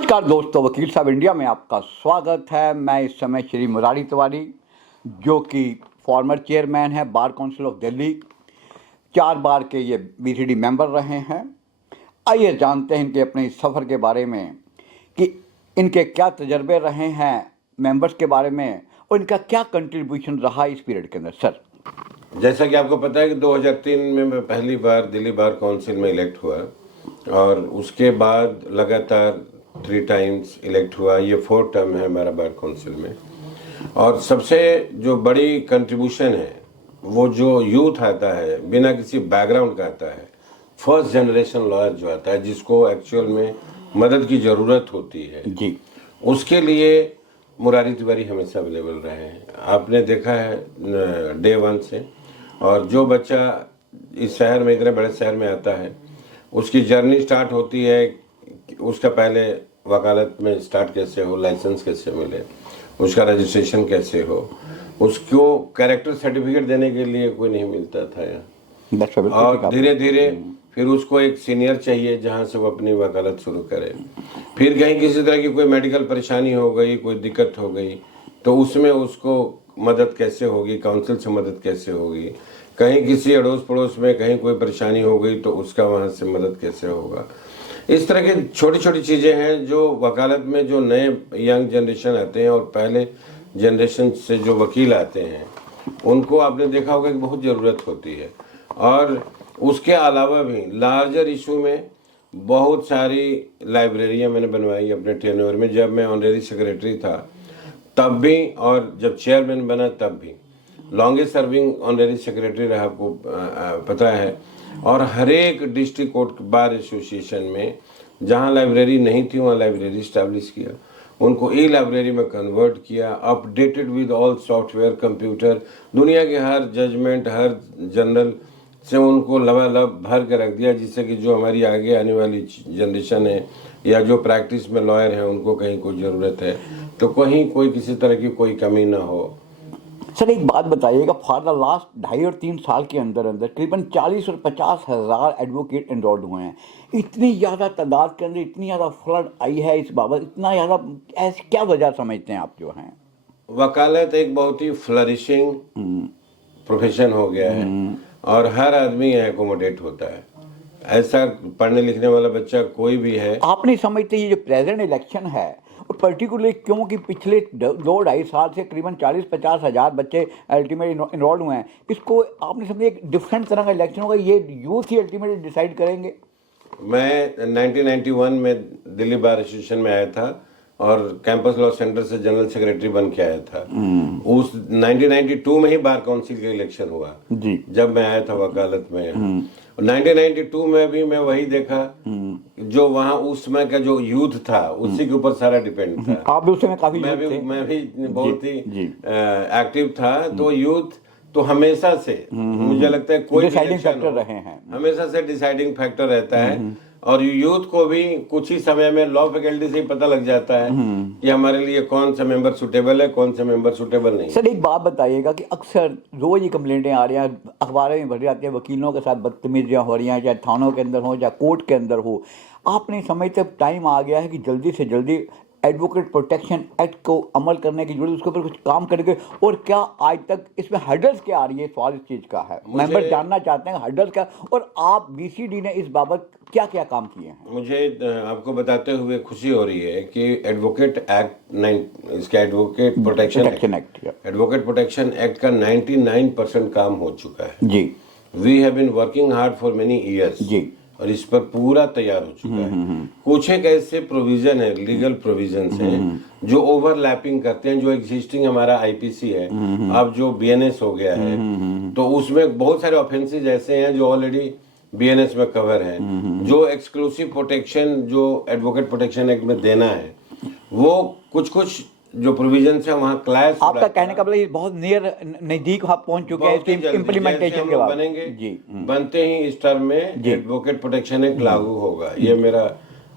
नमस्कार दोस्तों, वकील साहब इंडिया में आपका स्वागत है। मैं इस समय श्री मुरारी तिवारी, जो कि फॉर्मर चेयरमैन है बार काउंसिल ऑफ दिल्ली, 4 बार के ये बीसीडी मेंबर रहे हैं। आइए जानते हैं इनके अपने इस सफ़र के बारे में कि इनके क्या तजर्बे रहे हैं मेंबर्स के बारे में और इनका क्या कंट्रीब्यूशन रहा इस पीरियड के अंदर। सर, जैसा कि आपको पता है कि 2003 में मैं पहली बार दिल्ली बार काउंसिल में इलेक्ट हुआ और उसके बाद लगातार 3 टाइम्स इलेक्ट हुआ। ये 4th टर्म है हमारा बार काउंसिल में। और सबसे जो बड़ी कंट्रीब्यूशन है वो जो यूथ आता है, बिना किसी बैकग्राउंड का आता है, फर्स्ट जनरेशन लॉयर जो आता है, जिसको एक्चुअल में मदद की ज़रूरत होती है जी, उसके लिए मुरारी तिवारी हमेशा अवेलेबल रहे हैं। आपने देखा है डे 1 से। और जो बच्चा इस शहर में, इतने बड़े शहर में आता है, उसकी जर्नी स्टार्ट होती है, उसका पहले वकालत में स्टार्ट कैसे हो, लाइसेंस कैसे मिले, उसका रजिस्ट्रेशन कैसे हो, उसको कैरेक्टर सर्टिफिकेट देने के लिए कोई नहीं मिलता था यहाँ। और धीरे धीरे फिर उसको एक सीनियर चाहिए जहाँ से वो अपनी वकालत शुरू करे। फिर कहीं किसी तरह की कोई मेडिकल परेशानी हो गई, कोई दिक्कत हो गई, तो उसमें उसको मदद कैसे होगी, काउंसिल से मदद कैसे होगी। कहीं किसी अड़ोस पड़ोस में कहीं कोई परेशानी हो गई तो उसका वहाँ से मदद कैसे होगा। इस तरह की छोटी छोटी चीज़ें हैं जो वकालत में जो नए यंग जनरेशन आते हैं और पहले जनरेशन से जो वकील आते हैं उनको आपने देखा होगा कि बहुत ज़रूरत होती है। और उसके अलावा भी लार्जर इशू में बहुत सारी लाइब्रेरियाँ मैंने बनवाई अपने टेन्योर में। जब मैं ऑनरेरी सेक्रेटरी था तब भी, और जब चेयरमैन बना तब भी। लॉन्गेस्ट सर्विंग ऑनरेरी सेक्रेटरी रहा, आपको पता है। और हर एक डिस्ट्रिक्ट कोर्ट बार एसोसिएशन में जहाँ लाइब्रेरी नहीं थी वहाँ लाइब्रेरी इस्टेब्लिश किया, उनको ई लाइब्रेरी में कन्वर्ट किया, updated with all software, computer, दुनिया के हर जजमेंट, हर जनरल से उनको लबालब भर के रख दिया, जिससे कि जो हमारी आगे आने वाली जनरेशन है या जो प्रैक्टिस में लॉयर हैं उनको कहीं कोई ज़रूरत है तो कहीं कोई किसी तरह की कोई कमी ना हो। सर एक बात बताइएगा, फॉर द लास्ट 2.5 और 3 साल के अंदर अंदर करीबन 40 और 50 हज़ार एडवोकेट एनरोल्ड हुए हैं। इतनी ज़्यादा तादाद के अंदर इतनी ज़्यादा फ्लड आई है इस बाबत, इतना ज़्यादा ऐसी क्या वजह समझते हैं आप जो हैं? वकालत एक बहुत ही फ्लरिशिंग प्रोफेशन हो गया है और हर आदमी यहाँ एकोमोडेट होता है। ऐसा पढ़ने लिखने वाला बच्चा कोई भी है। आप नहीं समझते ये जो प्रेजेंट इलेक्शन है और पर्टिकुलरली क्योंकि पिछले 2-2.5 साल से करीबन 40-50 हज़ार बच्चे अल्टीमेटली इनरोल्ड हुए हैं, इसको आपने समझे एक डिफरेंट तरह का इलेक्शन होगा, ये यूथ ही अल्टीमेटली डिसाइड करेंगे? मैं 1991 में दिल्ली बार एसोसिएशन में आया था और कैंपस लॉ सेंटर से जनरल सेक्रेटरी बन के आया था। उस 1992 में ही बार काउंसिल का इलेक्शन हुआ जी, जब मैं आया था वकालत में। 1992 में भी मैं वही देखा, जो वहाँ उस समय का जो यूथ था उसी के ऊपर सारा डिपेंड था। आप भी उस समय काफी मैं भी बहुत ही एक्टिव था। तो यूथ तो हमेशा से मुझे लगता है कोई डिसाइडिंग फैक्टर रहे हैं, हमेशा से डिसाइडिंग फैक्टर रहता है। और यूथ को भी कुछ ही समय में लॉ फैकल्टी से ही पता लग जाता है कि हमारे लिए कौन सा मेंबर सुटेबल है, कौन सा मेंबर सुटेबल नहीं। सर एक बात बताइएगा कि अक्सर रोज ये कंप्लेंटें आ रही हैं, अखबारों में भरी जाती है, वकीलों के साथ बदतमीजियां हो रही हैं, चाहे थानों के अंदर हो चाहे कोर्ट के अंदर हो। आपने समझते टाइम आ गया है कि जल्दी से जल्दी एडवोकेट प्रोटेक्शन एक्ट को अमल करने की जरूरत, उसके ऊपर कुछ काम करेंगे? और क्या आज तक इसमें हर्डल्स क्या आ रही है? सवाल इस चीज़ का है, मेंबर जानना चाहते हैं हर्डल्स का, और आप बीसीडी ने इस बाबत क्या क्या काम किए हैं? मुझे आपको बताते हुए खुशी हो रही है कि एडवोकेट एक्ट, इसका एडवोकेट प्रोटेक्शन एक्ट का 99% काम हो चुका है जी। We have been working hard for many years जी, और इस पर पूरा तैयार हो चुका है। कुछ एक ऐसे प्रोविजन है, लीगल प्रोविजंस हैं जो ओवरलैपिंग करते हैं। जो एग्जिस्टिंग हमारा आईपीसी है, अब जो बीएनएस हो गया है, तो उसमें बहुत सारे ऑफेंसेस ऐसे हैं जो ऑलरेडी बीएनएस में कवर है। जो एक्सक्लूसिव प्रोटेक्शन जो एडवोकेट प्रोटेक्शन एक्ट में देना है, वो कुछ जो प्रोविजन है वहाँ क्लैश। आपका कहने का मतलब ये बहुत नियर नजदीक आप पहुंच चुके हैं इसके इम्प्लीमेंटेशन के बाद बनेंगे जी। बनते ही इस टर्म में एडवोकेट प्रोटेक्शन एक्ट लागू होगा, ये मेरा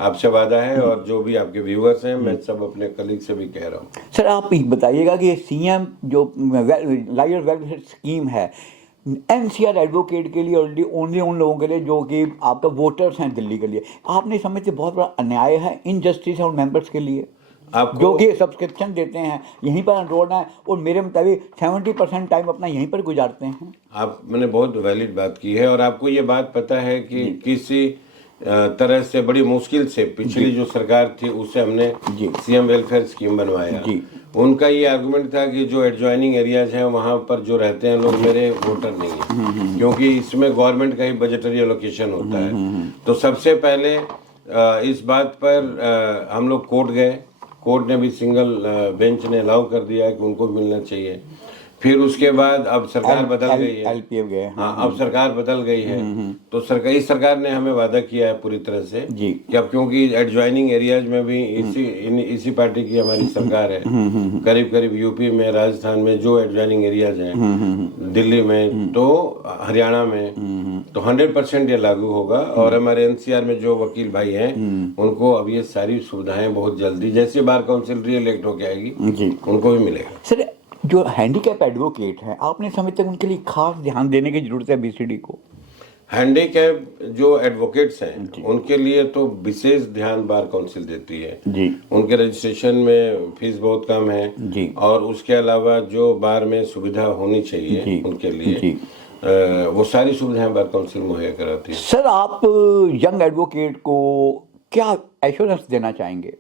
आपसे वादा है। और जो भी आपके व्यूअर्स हैं, मैं सब अपने कलीग से भी कह रहा हूँ। सर आप बताइएगा कि सीएम जो लायर वेलफेयर स्कीम है, एनसीआर एडवोकेट के लिए ऑलरेडी ओनली उन लोगों के लिए जो कि आपका वोटर्स हैं दिल्ली के लिए, आपने समझते बहुत बड़ा अन्याय है, इनजस्टिस है उन मेंबर्स के लिए आपको जो कि सब्सक्रिप्शन देते हैं, यहीं पर एनरोल है और मेरे मुताबिक 70% टाइम अपना यहीं पर गुजारते हैं। आपने बहुत वैलिड बात की है। और आपको ये बात पता है कि किसी तरह से बड़ी मुश्किल से पिछली जो सरकार थी उससे हमने सीएम वेलफेयर स्कीम बनवाया। उनका ये आर्गुमेंट था कि जो एडजॉइनिंग एरियाज हैं वहाँ पर जो रहते हैं लोग मेरे वोटर नहीं है, क्योंकि इसमें गवर्नमेंट का ही बजटरी एलोकेशन होता है। तो सबसे पहले इस बात पर हम लोग कोर्ट गए, कोर्ट ने भी सिंगल बेंच ने अलाउ कर दिया है कि उनको मिलना चाहिए। फिर उसके बाद अब सरकार बदल गई है, एलपीएफ गए। हाँ, अब सरकार बदल गई है। तो सरकार ने हमें वादा किया है पूरी तरह से कि अब क्योंकि एडजॉइनिंग एरियाज में भी इसी पार्टी की हमारी सरकार है, करीब करीब यूपी में, राजस्थान में जो एडजॉइनिंग एरियाज हैं, दिल्ली में, तो हरियाणा में, तो 100% ये लागू होगा। और हमारे एनसीआर में जो वकील भाई हैं उनको अब ये सारी सुविधाएं बहुत जल्दी, जैसे बार काउंसिल रीइलेक्ट होके आएगी, उनको भी मिलेगा। सर, जो हैंडीकैप एडवोकेट हैं, आपने समझते हैं उनके लिए खास ध्यान देने की जरूरत है बीसीडी को? हैंडीकैप जो एडवोकेट्स हैं उनके लिए तो विशेष ध्यान बार काउंसिल देती है जी। उनके रजिस्ट्रेशन में फीस बहुत कम है जी। और उसके अलावा जो बार में सुविधा होनी चाहिए उनके लिए वो सारी सुविधाएं बार काउंसिल मुहैया कराती है। सर, आप यंग एडवोकेट को क्या एश्योरेंस देना चाहेंगे?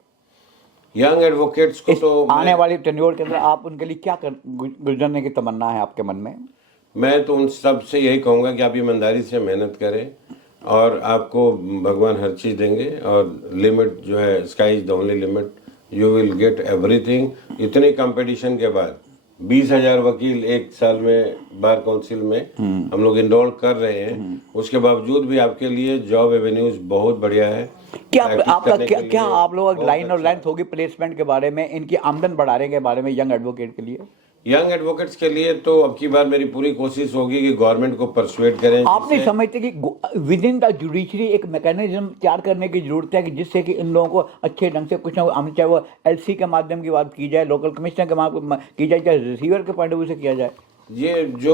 यंग एडवोकेट्स को तो आने वाले टेन्योर के अंदर आप उनके लिए क्या गुजरने की तमन्ना है आपके मन में? मैं तो उन सब से यही कहूँगा कि आप ईमानदारी से मेहनत करें और आपको भगवान हर चीज़ देंगे। और लिमिट जो है, sky is the only limit, you will get everything. इतने कंपटीशन के बाद 20,000 वकील एक साल में बार काउंसिल में हम लोग इनरोल कर रहे हैं, उसके बावजूद भी आपके लिए जॉब एवेन्यूज बहुत बढ़िया है। क्या आपका क्या आप लोग लाइन और लेंथ होगी प्लेसमेंट के बारे में, इनकी आमदन बढ़ाने के बारे में यंग एडवोकेट के लिए? यंग एडवोकेट्स के लिए तो अब की बार मेरी पूरी कोशिश होगी कि गवर्नमेंट को परसुएट करें। आपने समझते कि विद इन द जुडिशरी एक मैकेनिज्म तैयार करने की जरूरत है कि जिससे कि इन लोगों को अच्छे ढंग से कुछ ना कुछ, चाहे वो एलसी के माध्यम की बात की जाए, लोकल कमिश्नर के माध्यम की जाए, चाहे रिसीवर के पॉइंट ऑफ व्यू से किया जाए। ये जो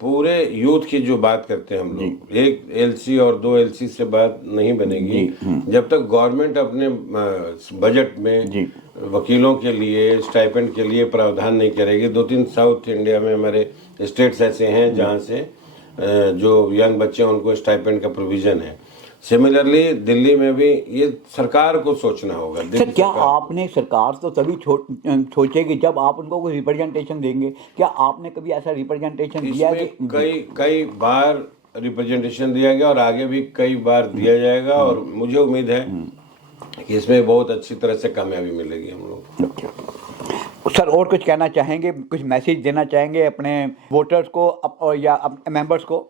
पूरे यूथ की जो बात करते हैं हम लोग, एक एलसी और 2 एलसी से बात नहीं बनेगी जब तक गवर्नमेंट अपने बजट में वकीलों के लिए स्टाइपेंड के लिए प्रावधान नहीं करेगी। 2-3 साउथ इंडिया में हमारे स्टेट्स ऐसे हैं जहां से जो यंग बच्चे हैं उनको स्टाइपेंड का प्रोविजन है। सिमिलरली दिल्ली में भी ये सरकार को सोचना होगा। सर, क्या आपने सरकार तो तभी सोचेगी जब आप उनको कोई रिप्रेजेंटेशन देंगे? क्या आपने कभी ऐसा रिप्रेजेंटेशन दिया है? कई बार रिप्रेजेंटेशन दिया गया और आगे भी कई बार दिया जाएगा और मुझे उम्मीद है कि इसमें बहुत अच्छी तरह से कामयाबी मिलेगी हम लोग। सर, और कुछ कहना चाहेंगे, कुछ मैसेज देना चाहेंगे अपने वोटर्स को या मेंबर्स को?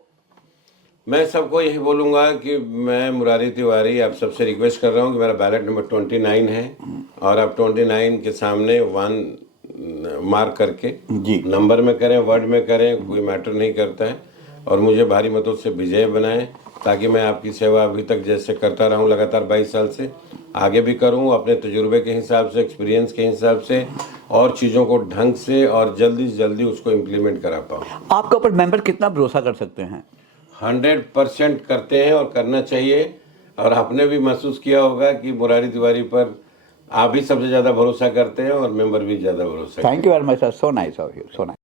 मैं सबको यही बोलूँगा कि मैं मुरारी तिवारी आप सबसे रिक्वेस्ट कर रहा हूँ कि मेरा बैलेट नंबर 29 है और आप 29 के सामने 1 मार्क करके नंबर में करें, वर्ड में करें, कोई मैटर नहीं करता है, और मुझे भारी मतों से विजय बनाएं ताकि मैं आपकी सेवा अभी तक जैसे करता रहा हूँ लगातार 22 साल से आगे भी करूँ, अपने तजुर्बे के हिसाब से, एक्सपीरियंस के हिसाब से, और चीज़ों को ढंग से और जल्दी से जल्दी उसको इम्प्लीमेंट करा पाऊँ। आपके ऊपर मेंबर कितना भरोसा कर सकते हैं? 100% करते हैं और करना चाहिए। और आपने भी महसूस किया होगा कि मुरारी तिवारी पर आप ही सबसे ज़्यादा भरोसा करते हैं और मेंबर भी ज़्यादा भरोसा। Thank you very much sir, so nice of you, so nice.